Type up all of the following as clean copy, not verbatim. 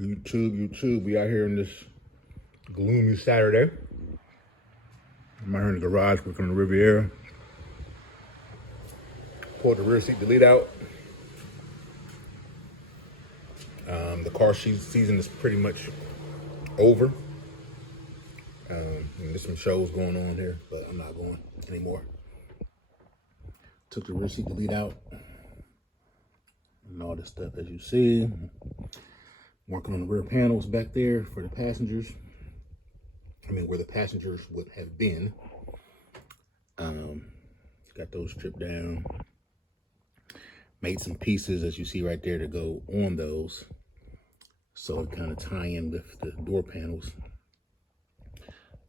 YouTube, we out here on this gloomy Saturday. I'm out here in the garage working on the Riviera. Pulled the rear seat delete out. The car season is pretty much over. There's some shows going on here, but I'm not going anymore. Took the rear seat delete out and all this stuff, as you see. Working on the rear panels back there for the passengers. I mean, where the passengers would have been. Got those stripped down. Made some pieces, as you see right there, to go on those. So it kind of tie in with the door panels.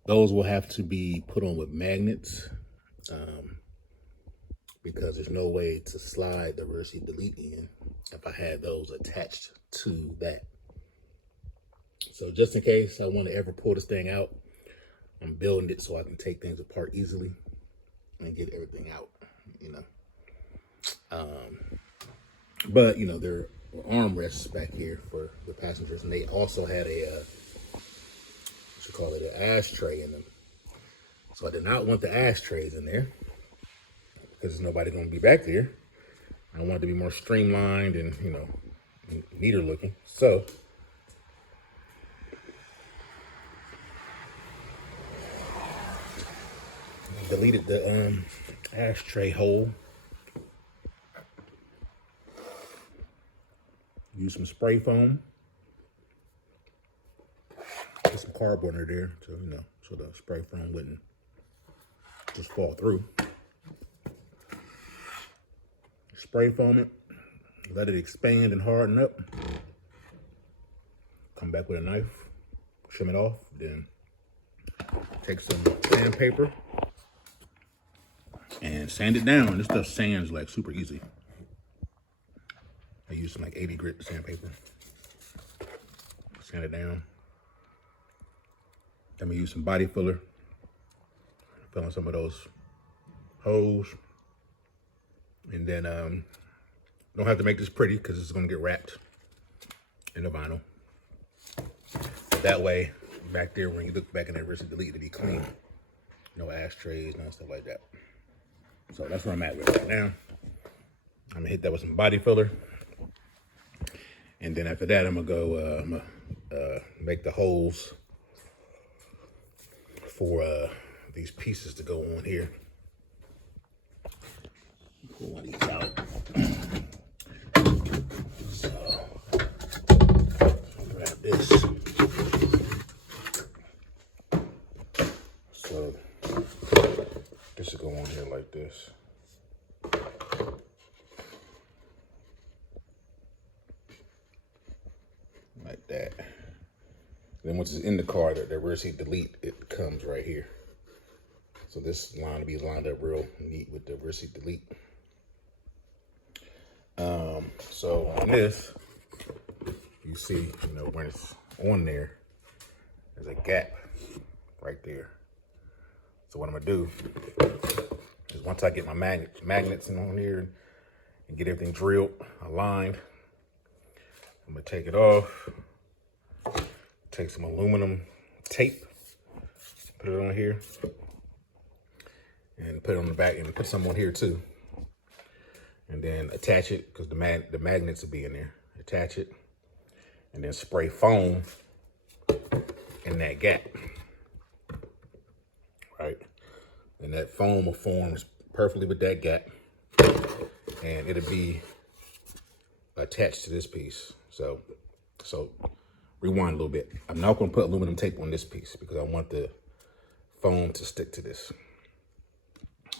Those will have to be put on with magnets. Because there's no way to slide the rear seat delete in if I had those attached to that. So just in case I want to ever pull this thing out, I'm building it so I can take things apart easily and get everything out, you know. But, you know, there were armrests back here for the passengers, and they also had a, what you call it, an ashtray in them. So I did not want the ashtrays in there because there's nobody going to be back there. I wanted it to be more streamlined and, you know, neater looking. So deleted the ashtray hole. Use some spray foam. Put some cardboard under there, so you know, so the spray foam wouldn't just fall through. Spray foam it, let it expand and harden up. Come back with a knife, trim it off, then take some sandpaper and sand it down. This stuff sands like super easy. I use some like 80 grit sandpaper. Sand it down. Then we use some body filler. Fill in some of those holes. And then don't have to make this pretty because it's gonna get wrapped in the vinyl. That way, back there when you look back in that rear seat delete, it'll be clean. No ashtrays, no stuff like that. So that's where I'm at with it right now. I'm gonna hit that with some body filler. And then after that, I'm gonna go make the holes for these pieces to go on here. Pull one of these out. So, grab this. So, this will go on here like this. Like that. Then once it's in the car, the rear seat delete, it comes right here. So this line will be lined up real neat with the rear seat delete. So on this, you see, you know, when it's on there, there's a gap right there. So what I'm gonna do is once I get my magnets in on here and get everything drilled, aligned, I'm gonna take it off, take some aluminum tape, put it on here, and put it on the back, and put some on here too. And then attach it, because the magnets will be in there. Attach it, and then spray foam in that gap, right? And that foam will form perfectly with that gap, and it'll be attached to this piece. So rewind a little bit. I'm not gonna put aluminum tape on this piece because I want the foam to stick to this.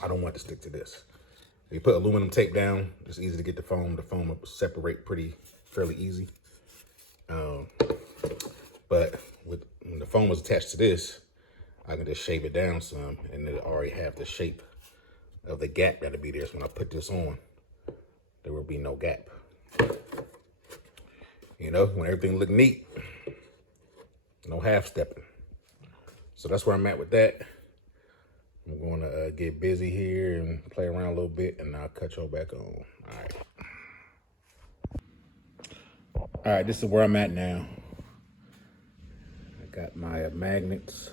I don't want it to stick to this. If you put aluminum tape down, it's easy to get the foam. The foam will separate fairly easy. But when the foam is attached to this, I can just shave it down some, and it'll already have the shape of the gap that'll be there. So when I put this on, there will be no gap. You know, when everything look neat, no half stepping. So that's where I'm at with that. I'm going to get busy here and play around a little bit, and I'll cut y'all back on. All right. All right, this is where I'm at now. got my magnets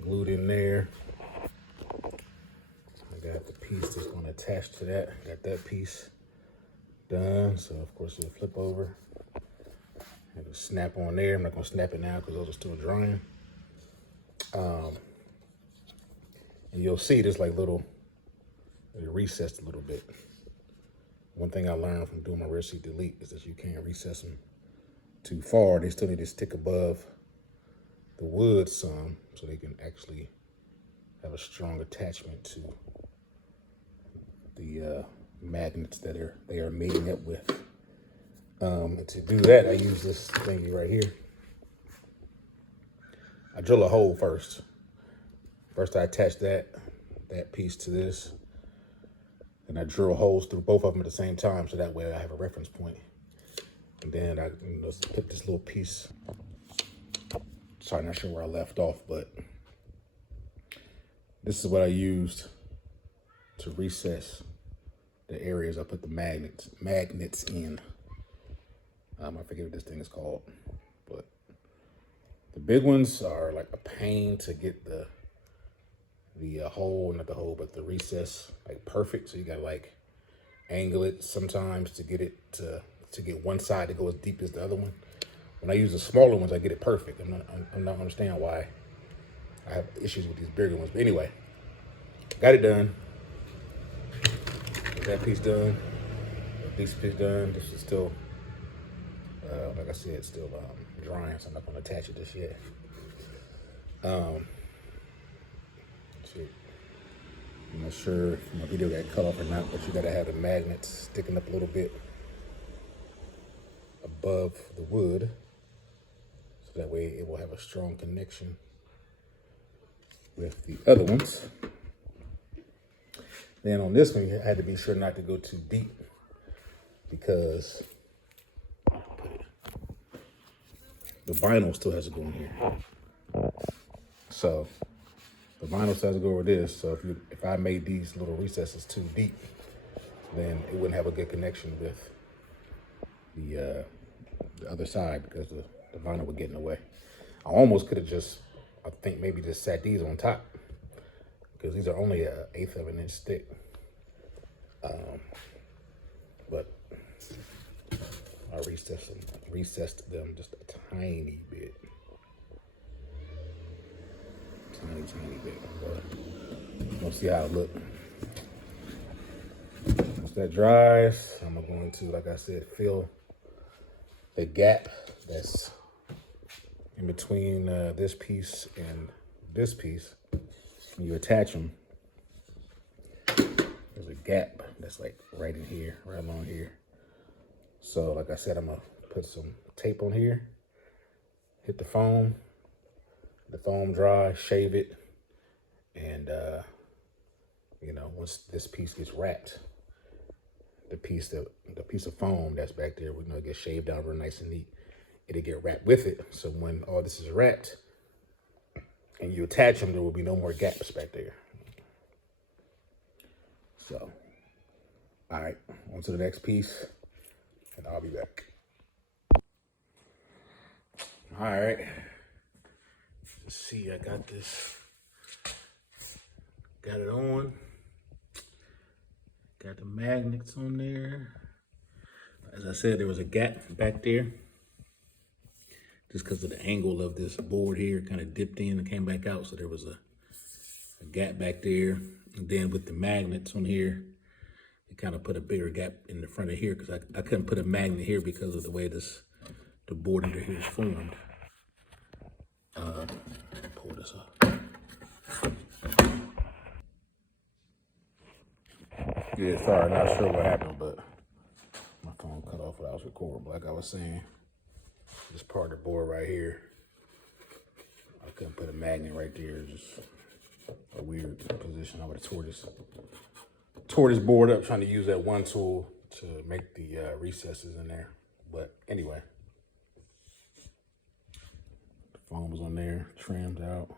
glued in there. I got the piece that's going to attach to that. Got that piece done. So of course it'll flip over. It'll snap on there. I'm not going to snap it now because those are still drying. And you'll see this like little, it recessed a little bit. One thing I learned from doing my rear seat delete is that you can't recess them too far. They still need to stick above the wood some so they can actually have a strong attachment to the magnets that they are mating up with. And to do that, I use this thingy right here. I drill a hole first. First I attach that piece to this, and I drill holes through both of them at the same time, so that way I have a reference point. And then I put this little piece. Sorry, not sure where I left off, but this is what I used to recess the areas I put the magnets in. I forget what this thing is called, but the big ones are like a pain to get the hole, not the hole, but the recess like perfect. So you gotta like angle it sometimes to get it to get one side to go as deep as the other one. When I use the smaller ones, I get it perfect. I'm not understand why I have issues with these bigger ones. But anyway, got it done. That piece done. This piece done. This is still, like I said, still drying, so I'm not gonna attach it just yet. I'm not sure if my video got cut off or not, but you gotta have the magnets sticking up a little bit above the wood, so that way it will have a strong connection with the other ones. Then on this one, you had to be sure not to go too deep because the vinyl still has to go in here. So the vinyl still has to go over this. So if I made these little recesses too deep, then it wouldn't have a good connection with the other side because the vinyl would get in the way. I almost could have just, I think maybe just sat these on top because these are only 1/8 of an inch thick. But I recessed them just a tiny bit. Tiny bit. But we'll see how it looks. Once that dries, I'm going to, like I said, fill the gap that's in between this piece and this piece. When you attach them, there's a gap that's like right in here, right along here. So like I said, I'm gonna put some tape on here, hit the foam dry, shave it, and you know, once this piece gets wrapped, the piece of foam that's back there, we know, get shaved down real nice and neat. It'll get wrapped with it. So when all this is wrapped and you attach them, there will be no more gaps back there. So, all right, on to the next piece, and I'll be back. All right, let's see, I got it on. Got the magnets on there. As I said, there was a gap back there. Just because of the angle of this board here, kind of dipped in and came back out. So there was a gap back there. And then with the magnets on here, it kind of put a bigger gap in the front of here because I couldn't put a magnet here because of the way the board under here is formed. Pull this up. Yeah, sorry, not sure what happened, but my phone cut off when I was recording. But like I was saying, this part of the board right here, I couldn't put a magnet right there. Just a weird position. I would have tore this board up trying to use that one tool to make the recesses in there. But anyway, the foam was on there, trimmed out.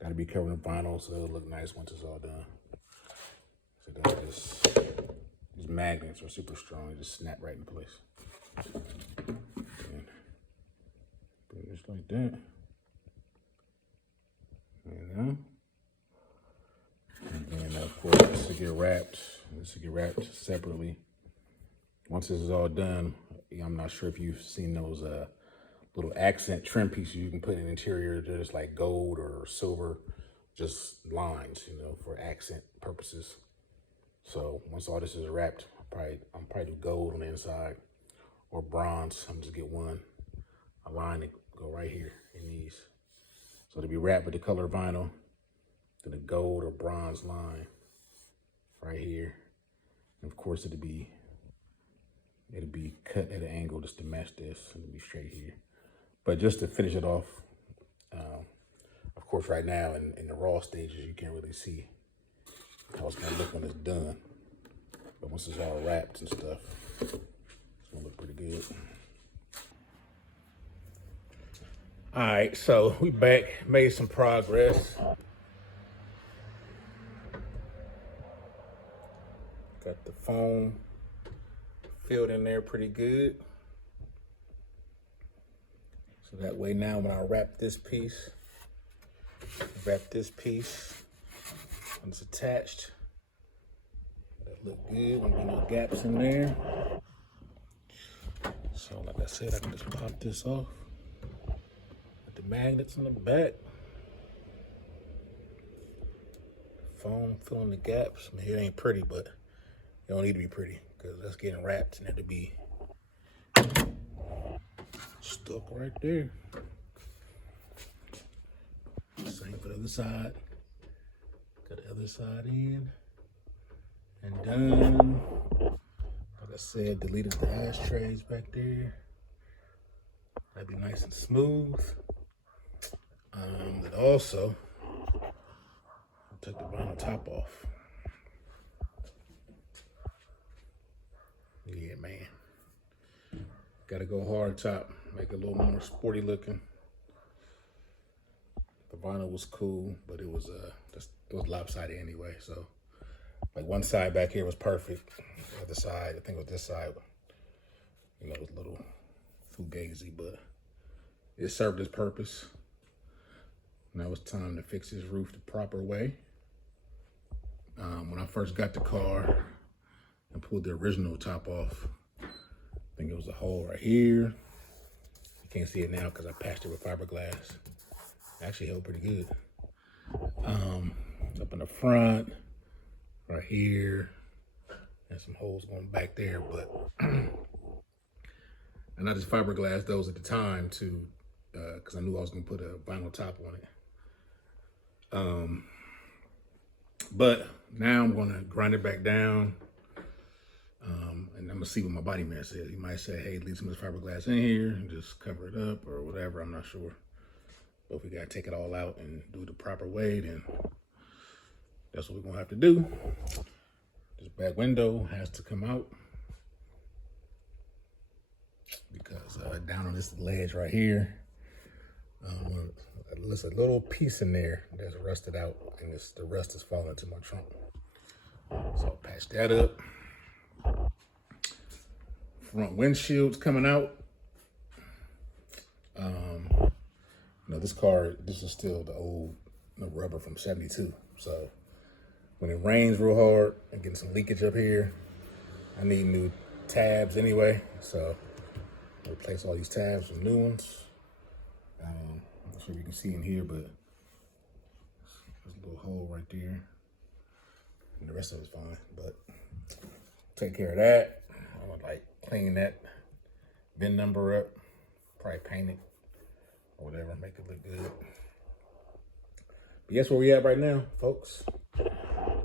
Got to be covered in vinyl so it'll look nice once it's all done. So these magnets are super strong. They just snap right in place. And bring this just like that. You know? And then of course this will get wrapped. This will get wrapped separately. Once this is all done, I'm not sure if you've seen those little accent trim pieces you can put in the interior. They're just like gold or silver, just lines, you know, for accent purposes. So once all this is wrapped, I'm probably do gold on the inside or bronze. I'm just get a line that go right here in these. So to be wrapped with the color vinyl, then a gold or bronze line right here. And of course it'll be cut at an angle just to match this. It'll be straight here. But just to finish it off, of course right now in the raw stages, you can't really see how it's gonna look when it's done. But once it's all wrapped and stuff, it's gonna look pretty good. All right, so we back, made some progress. Got the foam filled in there pretty good. So that way now when I wrap this piece, when it's attached, that look good, won't be no gaps in there. So like I said, I can just pop this off. With the magnets in the back. Foam filling the gaps. I mean, it ain't pretty, but it don't need to be pretty because that's getting wrapped and it'll be stuck right there. Same for the other side. Got the other side in and done. Like I said, deleted the ashtrays back there. That'd be nice and smooth. But also, I took the vinyl top off. Yeah, man. Gotta go hard top, make it a little more sporty looking. The vinyl was cool, but it was lopsided anyway. So, like one side back here was perfect. The other side, I think it was this side, you know, it was a little fugazi, but it served its purpose. Now it's time to fix this roof the proper way. When I first got the car and pulled the original top off, I think it was a hole right here. You can't see it now because I patched it with fiberglass. It actually held pretty good. Up in the front, right here, and some holes going back there, but and I just fiberglassed those at the time to because I knew I was gonna put a vinyl top on it. But now I'm gonna grind it back down, and I'm gonna see what my body man says. He might say, hey, leave some of this fiberglass in here and just cover it up or whatever, I'm not sure. But if we gotta take it all out and do it the proper way, then that's what we're gonna have to do. This back window has to come out because down on this ledge right here, there's a little piece in there that's rusted out and the rust is falling into my trunk. So I'll patch that up. Front windshield's coming out. You know, this car, this is still the old rubber from '72. So when it rains real hard and getting some leakage up here, I need new tabs anyway. So I'll replace all these tabs with new ones. I'm not sure if you can see in here, but there's a little hole right there. And the rest of it's fine, but take care of that. I'm gonna like clean that VIN number up, probably paint it or whatever, make it look good. But guess where we at right now, folks?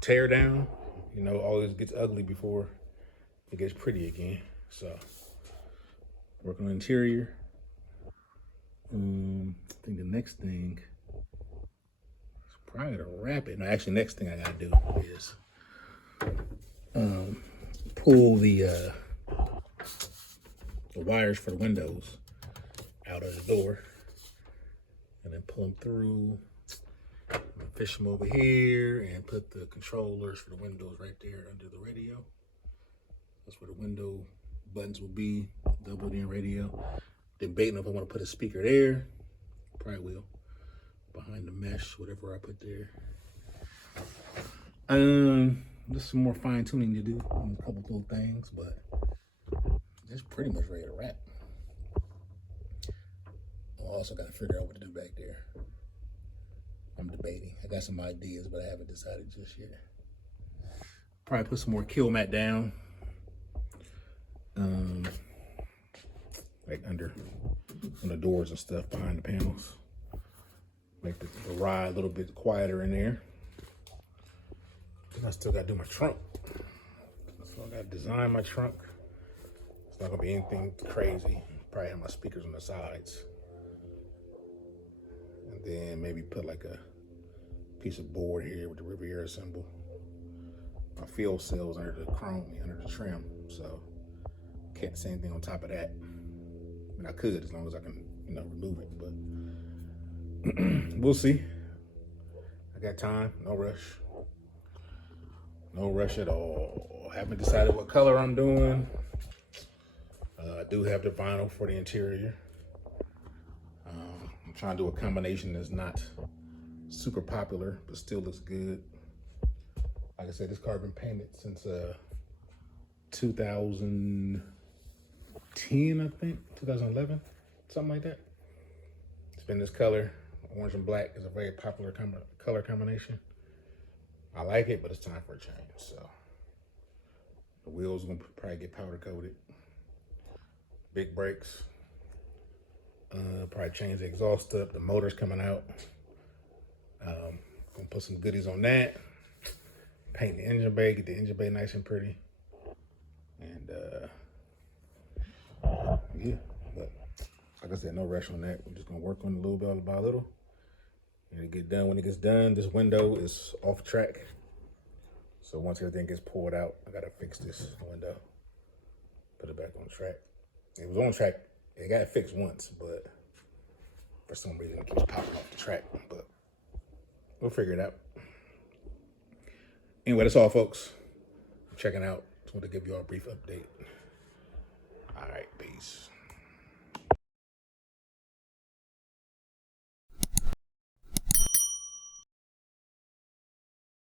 Tear down. You know, always gets ugly before it gets pretty again. So, work on the interior. I think the next thing is probably to wrap it. No, actually, next thing I gotta do is pull the wires for the windows out of the door, and then pull them through. Fish them over here and put the controllers for the windows right there under the radio. That's where the window buttons will be, double in radio. Debating if I want to put a speaker there Probably will. Behind the mesh, whatever I put there. Just some more fine tuning to do on a couple little things, but it's pretty much ready to wrap. I also got to figure out what to do back there. I'm debating. I got some ideas, but I haven't decided just yet. Probably put some more kill mat down. Like under on the doors and stuff behind the panels. Make the ride a little bit quieter in there. And I still gotta do my trunk. So I gotta design my trunk. It's not gonna be anything crazy. Probably have my speakers on the sides. And then maybe put like a piece of board here with the Riviera symbol. My fuel cells under the chrome, under the trim. So can't say anything on top of that. I mean, I could as long as I can, you know, remove it, but we'll see. I got time, no rush. No rush at all. Haven't decided what color I'm doing. I do have the vinyl for the interior. I'm trying to do a combination that's not super popular, but still looks good. Like I said, this car been painted since 2010, I think, 2011, something like that. It's been this color. Orange and black is a very popular color combination. I like it, but it's time for a change. So the wheels are gonna probably get powder coated. Big brakes. Probably change the exhaust up. The motor's coming out. Gonna put some goodies on that. Paint the engine bay, get the engine bay nice and pretty. And yeah, but like I said, no rush on that. We're just gonna work on it a little bit by little. And it get done when it gets done. This window is off track. So once everything gets pulled out, I gotta fix this window. Put it back on track. It was on track, it got fixed once, but for some reason it keeps popping off the track, but we'll figure it out. Anyway, that's all, folks. I'm checking out. Just want to give you all a brief update. All right, peace.